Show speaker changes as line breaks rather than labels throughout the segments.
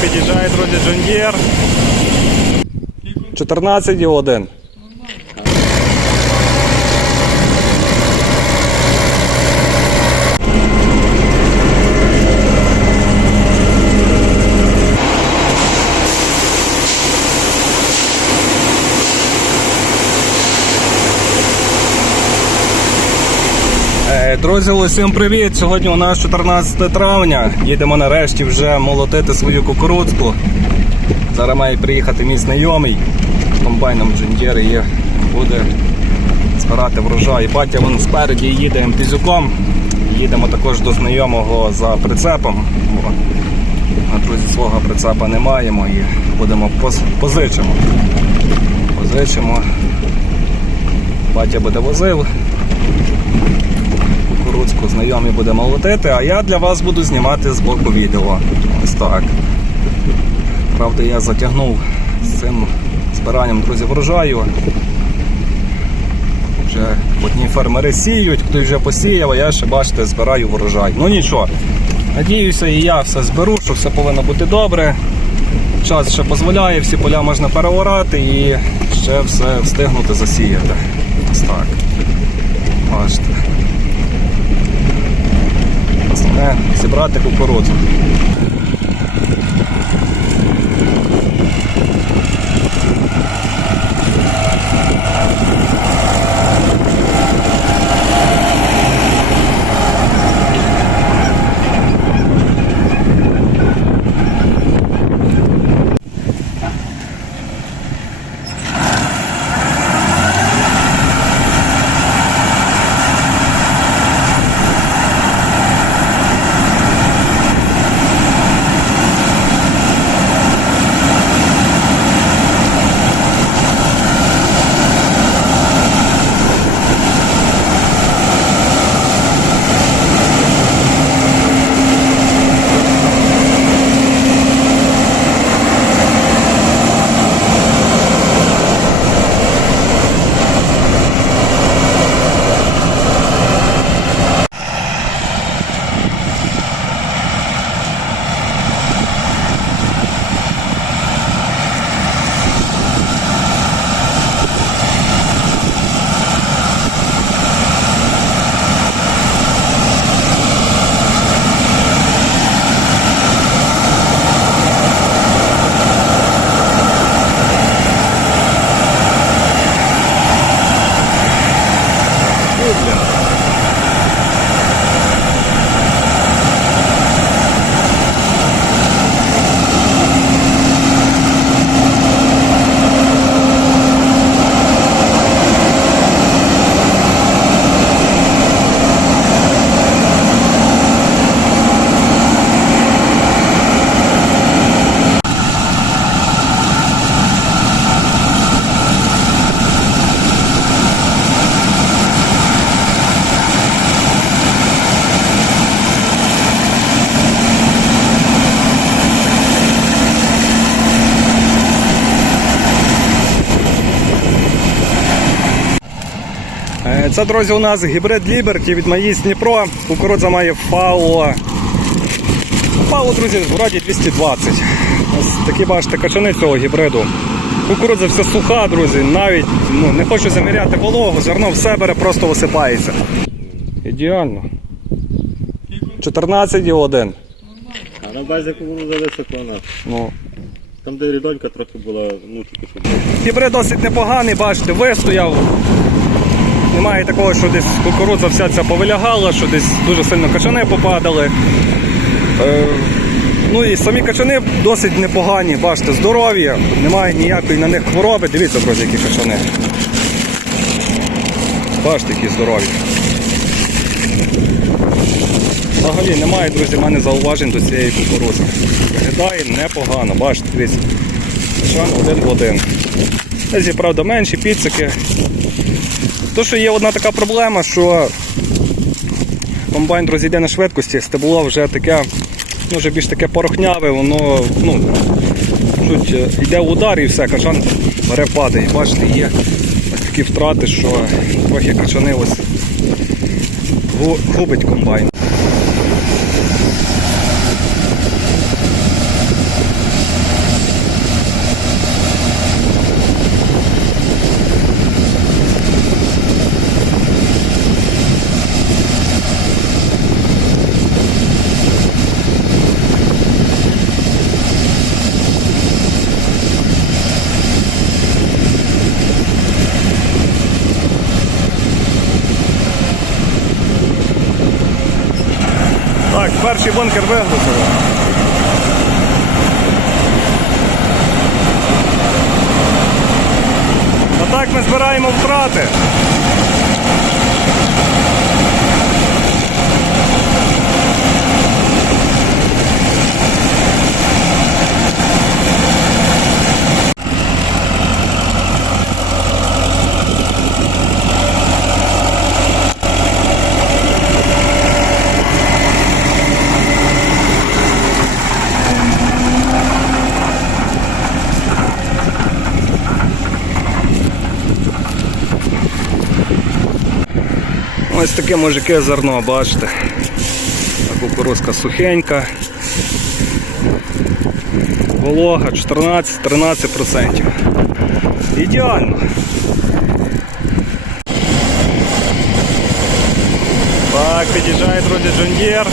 під'їжджає, друзі, Джондір. 14,1. Друзі, усім привіт! Сьогодні у нас 14 травня. Їдемо нарешті вже молотити свою кукурудзку. Зараз має приїхати мій знайомий з комбайном Джиндєр і буде збирати врожай. Батя вон спереді їде МТЗюком. Їдемо також до знайомого за прицепом. Ми, друзі, свого прицепа не маємо і будемо поз- позичимо. Позичимо. Батя буде возив кукурудзку знайомі буде молотити, а я для вас буду знімати з боку відео. Ось так. Правда, я затягнув з цим збиранням, друзі, врожаю. Вже одні фермери сіють, хтось вже посіяв, а я ще, бачите, збираю врожай. Ну нічого. Надіюся, і я все зберу, що все повинно бути добре. Час ще дозволяє, всі поля можна переорати і ще все встигнути засіяти. Ось так. Бачите. Основне зібрати кукурудзу. Е, Це, друзі, у нас гібрид Liberty від Маїс Дніпро. Кукурудза має фало. Фало, друзі, вроді 220. Ось такі бачите качани цього гібриду. Кукурудза вся суха, друзі, навіть ну, не хочу заміряти вологу, зерно все бере, просто висипається. Ідеально. 14,1.
А на базі кукурудза високо
Ну.
Там, де рідонька трохи була, ну тільки що.
Гібрид досить непоганий, бачите, вистояв. Немає такого, що десь кукурудза вся ця повилягала, що десь дуже сильно качани попадали. Е, ну і самі качани досить непогані, бачите, здорові, немає ніякої на них хвороби. Дивіться, друзі, які качани. Бачите, які здорові. Взагалі немає, друзі, в мене зауважень до цієї кукурудзи. Виглядає непогано, бачите, дивіться. Качан один в один. Десь, правда, менші піцики. То, що є одна така проблема, що комбайн розійде на швидкості, стебло вже таке, ну вже більш таке порохняве, воно ну, чуть е, йде удар і все, качан бере падає. Бачите, є такі втрати, що трохи качани ось губить комбайн. Перший бункер вигрузили. А так ми збираємо втрати. Ось таке мужике зерно, бачите. Кукурузка сухенька. Волога 14-13%. Ідеально. Так, під'їжджає, друзі, Джондєр.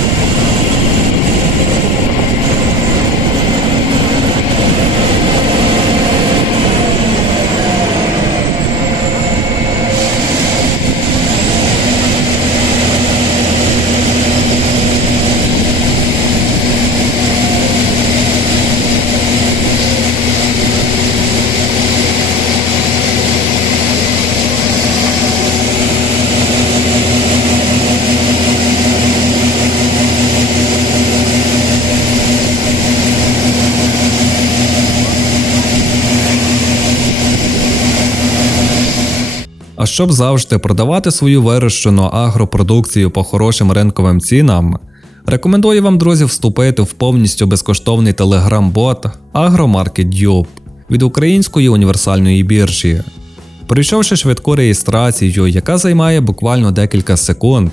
Щоб завжди продавати свою вирощену агропродукцію по хорошим ринковим цінам, рекомендую вам, друзі, вступити в повністю безкоштовний телеграм-бот AgroMarketDube від української універсальної біржі. Пройшовши швидку реєстрацію, яка займає буквально декілька секунд,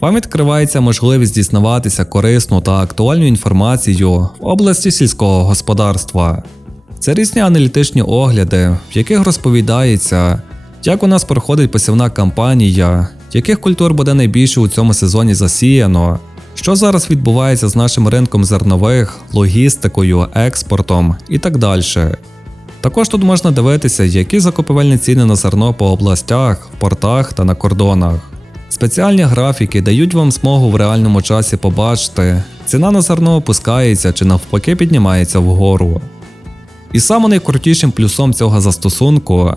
вам відкривається можливість дізнаватися корисну та актуальну інформацію в області сільського господарства. Це різні аналітичні огляди, в яких розповідається, як у нас проходить посівна кампанія, яких культур буде найбільше у цьому сезоні засіяно, що зараз відбувається з нашим ринком зернових, логістикою, експортом і так далі. Також тут можна дивитися, які закупівельні ціни на зерно по областях, в портах та на кордонах. Спеціальні графіки дають вам змогу в реальному часі побачити, ціна на зерно опускається чи навпаки піднімається вгору. І найкрутішим плюсом цього застосунку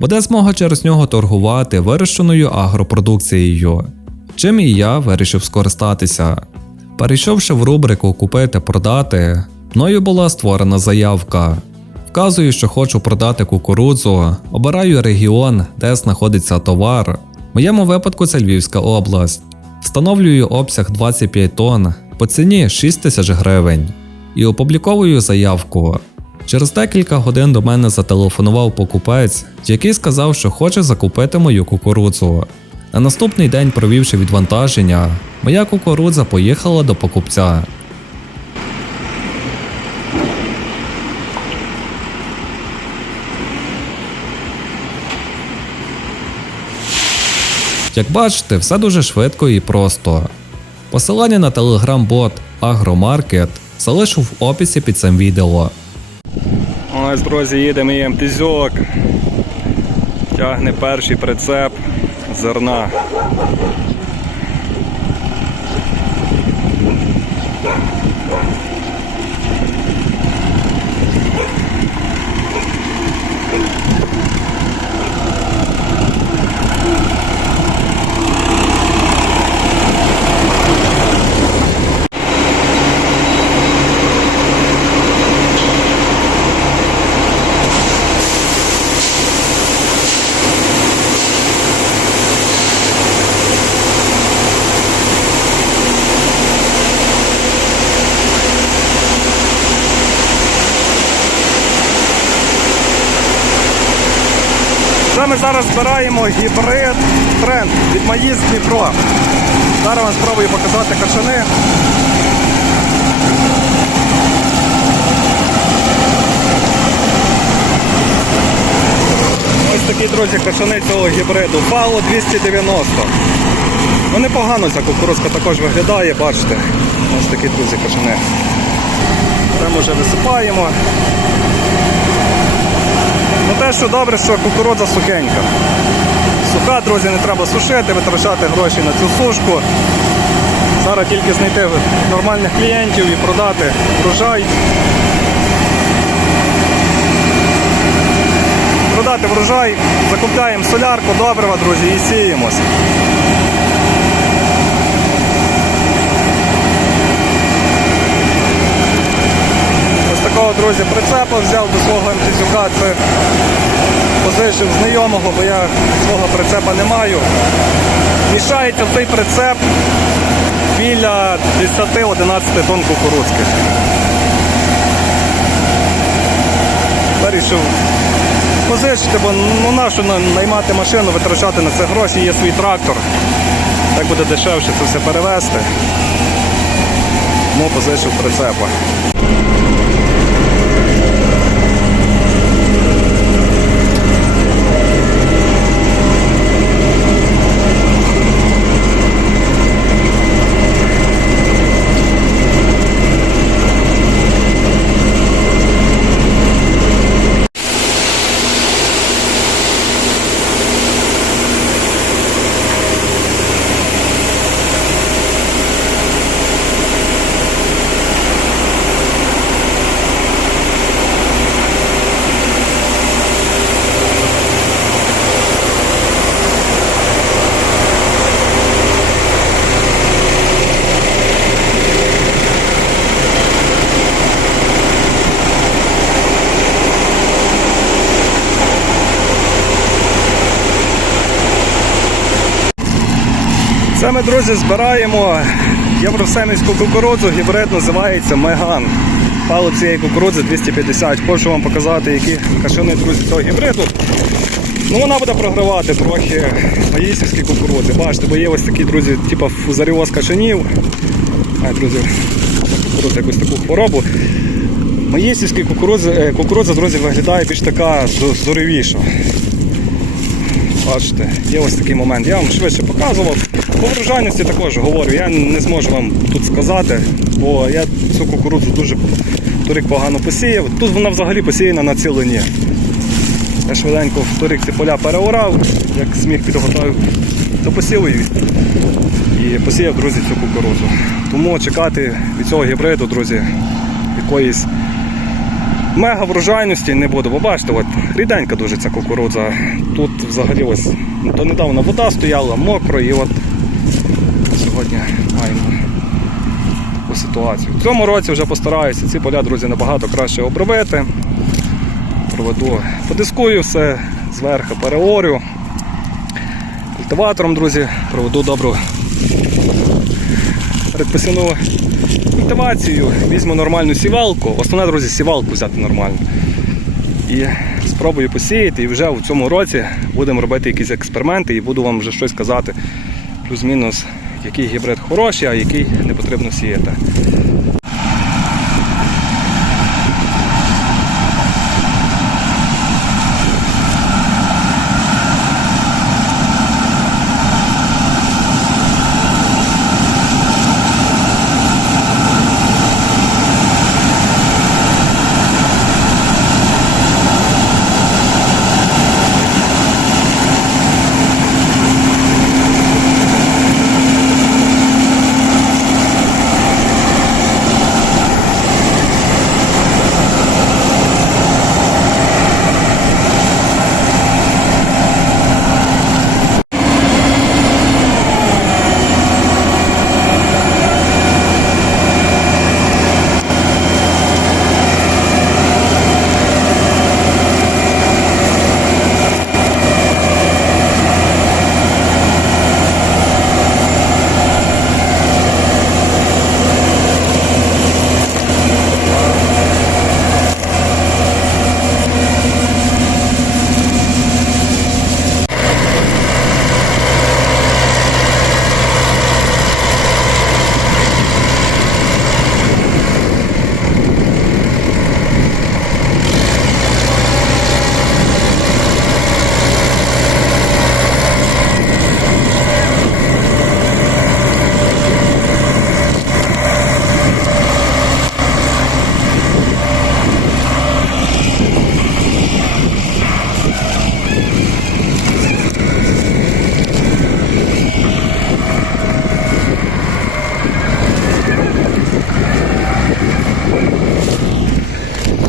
буде змога через нього торгувати вирощеною агропродукцією, чим і я вирішив скористатися. Перейшовши в рубрику Купити продати, мною була створена заявка. Вказую, що хочу продати кукурудзу, обираю регіон, де знаходиться товар. В моєму випадку це Львівська область. Встановлюю обсяг 25 тонн по ціні 6 тисяч гривень і опубліковую заявку. Через декілька годин до мене зателефонував покупець, який сказав, що хоче закупити мою кукурудзу. На наступний день, провівши відвантаження, моя кукурудза поїхала до покупця. Як бачите, все дуже швидко і просто. Посилання на телеграм-бот AgroMarket залишу в описі під цим відео.
Ось, друзі, їдемо їм тізьок. Тягне перший прицеп зерна. Зараз збираємо гібрид тренд від Маїз Дніпро. Зараз вам спробую показати кашани. Ось такі, друзі, кашани цього гібриду. Фало 290. Ну непогано ця кукурузка також виглядає, бачите. Ось такі, друзі, кашани. Ми вже висипаємо. Ну те, що добре, що кукурудза сухенька. Суха, друзі, не треба сушити, витрачати гроші на цю сушку. Зараз тільки знайти нормальних клієнтів і продати врожай. Продати врожай, закупляємо солярку, добрива, друзі, і сіємось. Такого, друзі, прицепа взяв до свого МТЗюка. Це позичив знайомого, бо я свого прицепа не маю. Мішається цей прицеп біля 10-11 тонн кукурудзки. Вирішив позичити, бо ну нащо на- наймати машину, витрачати на це гроші, є свій трактор. Так буде дешевше це все перевезти. Тому позичив прицепа. Це ми, друзі, збираємо євросемінську кукурудзу, гібрид називається Меган. Пало цієї кукурудзи 250. Хочу вам показати, які кашини, друзі, цього гібриду. Ну, вона буде програвати трохи маїсівські кукурудзи. Бачите, бо є ось такі, друзі, типу фузаріоз кашинів. А, друзі, кукурудза якусь таку хворобу. Маїсівські кукурудзи, е, кукурудза, друзі, виглядає більш така з- зоровіша. Бачите, є ось такий момент. Я вам швидше показував. По врожайності також говорю, я не зможу вам тут сказати, бо я цю кукурудзу дуже торік погано посіяв. Тут вона взагалі посіяна на цілині. Я швиденько в торік ці поля переорав, як зміг підготував до посіву і, посіяв, друзі, цю кукурудзу. Тому чекати від цього гібриду, друзі, якоїсь мега врожайності не буду. Бо бачите, от, ріденька дуже ця кукурудза. Тут взагалі ось ну, то недавно вода стояла, мокро, і от сьогодні маємо таку ситуацію. В цьому році вже постараюся ці поля, друзі, набагато краще обробити. Проведу, подискую все зверху, переорю. Культиватором, друзі, проведу добру передпосівну культивацію, візьму нормальну сівалку. Основне, друзі, сівалку взяти нормально. І спробую посіяти. І вже в цьому році будемо робити якісь експерименти і буду вам вже щось казати, плюс-мінус, який гібрид хороший, а який не потрібно сіяти.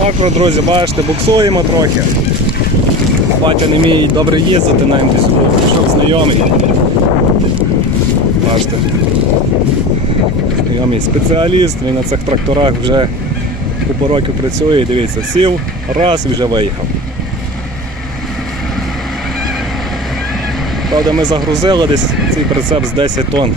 Макро, друзі, бачите, буксуємо трохи. Батя не вміє добре їздити на МТСУ, пішов знайомий. Бачите. Знайомий спеціаліст, він на цих тракторах вже купу років працює, дивіться, сів, раз і вже виїхав. Правда, ми загрузили десь цей прицеп з 10 тонн.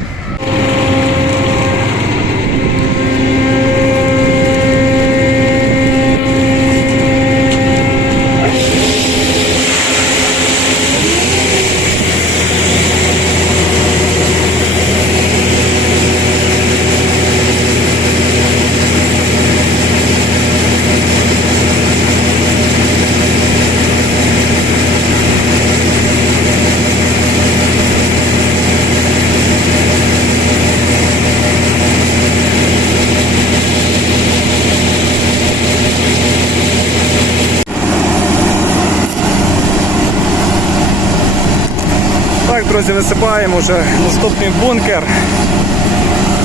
Друзі, висипаємо вже наступний бункер.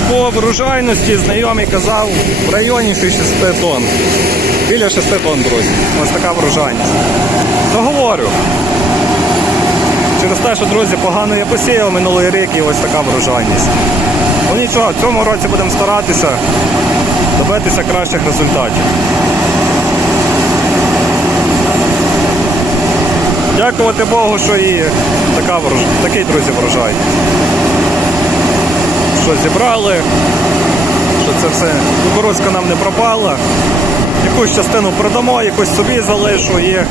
По врожайності знайомий казав в районі 6 тонн. Біля 6 тонн, друзі. Ось така врожайність. То говорю. Через те, що, друзі, погано я посіяв минулий рік і ось така врожайність. Ну нічого, в цьому році будемо старатися добитися кращих результатів. Дякувати Богу, що і така такий, друзі, врожай. Що зібрали, що це все кукурудзка нам не пропала. Якусь частину продамо, якусь собі залишу і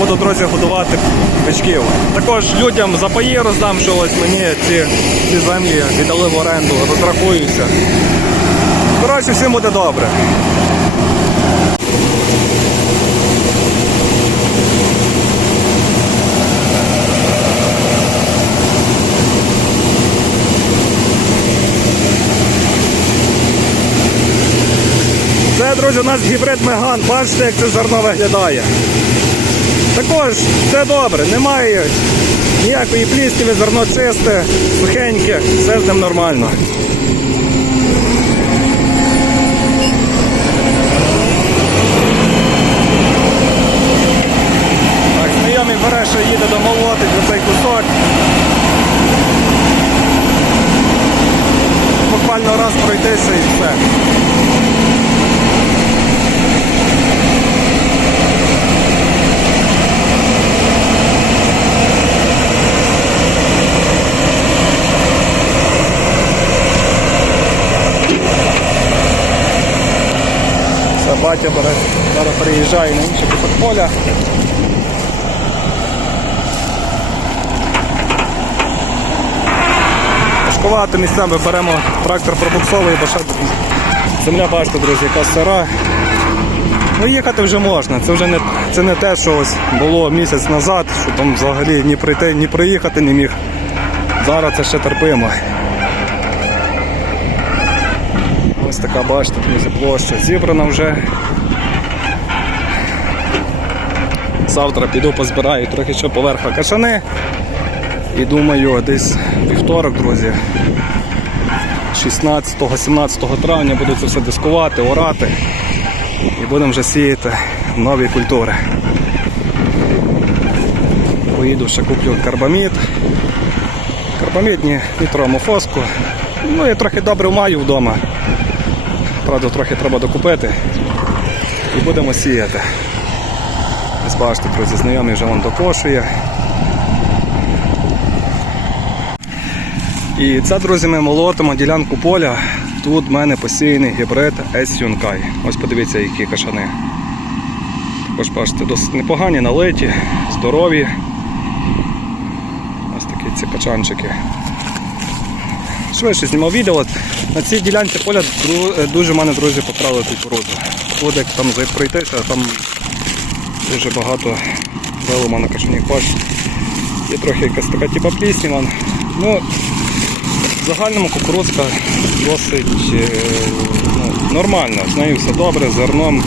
буду, друзі, годувати бичків. Також людям за паї роздам, що ось мені ці, ці землі віддали в оренду, розрахуюся. Коротше, всім буде добре. Друзі, у нас гібрид Меган. Бачите, як це зерно виглядає. Також все добре, немає ніякої плісняви, зерно чисте, сухеньке, все з ним нормально. Так, знайомий бере, що їде за цей кусок. Буквально раз пройтися і все. Бере, зараз переїжджає на інший кусок поля. Важкувато місцями беремо трактор пробуксовий, бо ще земля, бачите, друзі, яка сира. Ну їхати вже можна. Це вже не, це не те, що ось було місяць назад, що там взагалі ні прийти, ні приїхати не міг. Зараз це ще терпимо. Ось така, бачите, друзі, площа зібрана вже. Завтра піду позбираю трохи ще поверха кашани. І думаю, десь вівторок, друзі, 16-17 травня буду це все дискувати, орати і будемо вже сіяти нові культури. Поїду ще куплю карбамід. Карбамід, ні, нітроамофоску. Ну я трохи добре маю вдома. Правда, трохи треба докупити. І будемо сіяти. Ось бачите, друзі, знайомий вже вон докошує. І це, друзі, ми молотимо ділянку поля. Тут в мене посіяний гібрид S Юнкай. Ось подивіться, які кашани. Також бачите, досить непогані, налиті, здорові. Ось такі ці качанчики. Швидше знімав відео. На цій ділянці поля е, дуже мене, друзі, покрали кукурудзу. Тут як там пройтися, там дуже багато виломано качанів бачите. Є трохи якась така типа плісніва. Ну, в загальному кукурудзка досить е, ну, нормальна, з нею все добре, з зерном.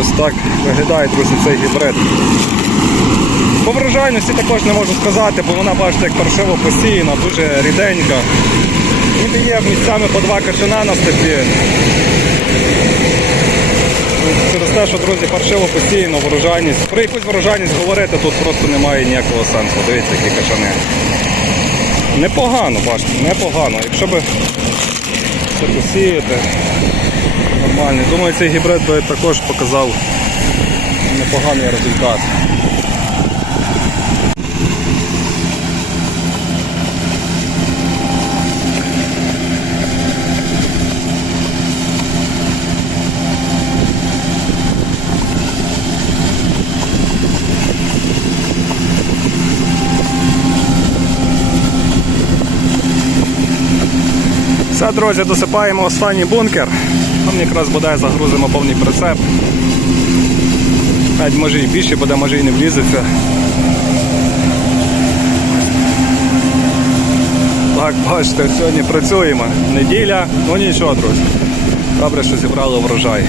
Ось так виглядає, друзі, цей гібрид. По врожайності також не можу сказати, бо вона, бачите, як паршиво посіяна, дуже ріденька. Ніби є місцями по два кашина на степі. через те, що, друзі, паршиво постійно ворожайність. Про якусь ворожайність говорити тут просто немає ніякого сенсу. Дивіться, які качани. Непогано, бачите, непогано. Якщо би це посіяти нормально. Думаю, цей гібрид би також показав непоганий результат. Друзі, досипаємо останній бункер. Там якраз бодай загрузимо повний прицеп. Навіть може і більше буде, може і не влізеться. Так, бачите, сьогодні працюємо. Неділя, ну нічого, друзі. Добре, що зібрали врожай.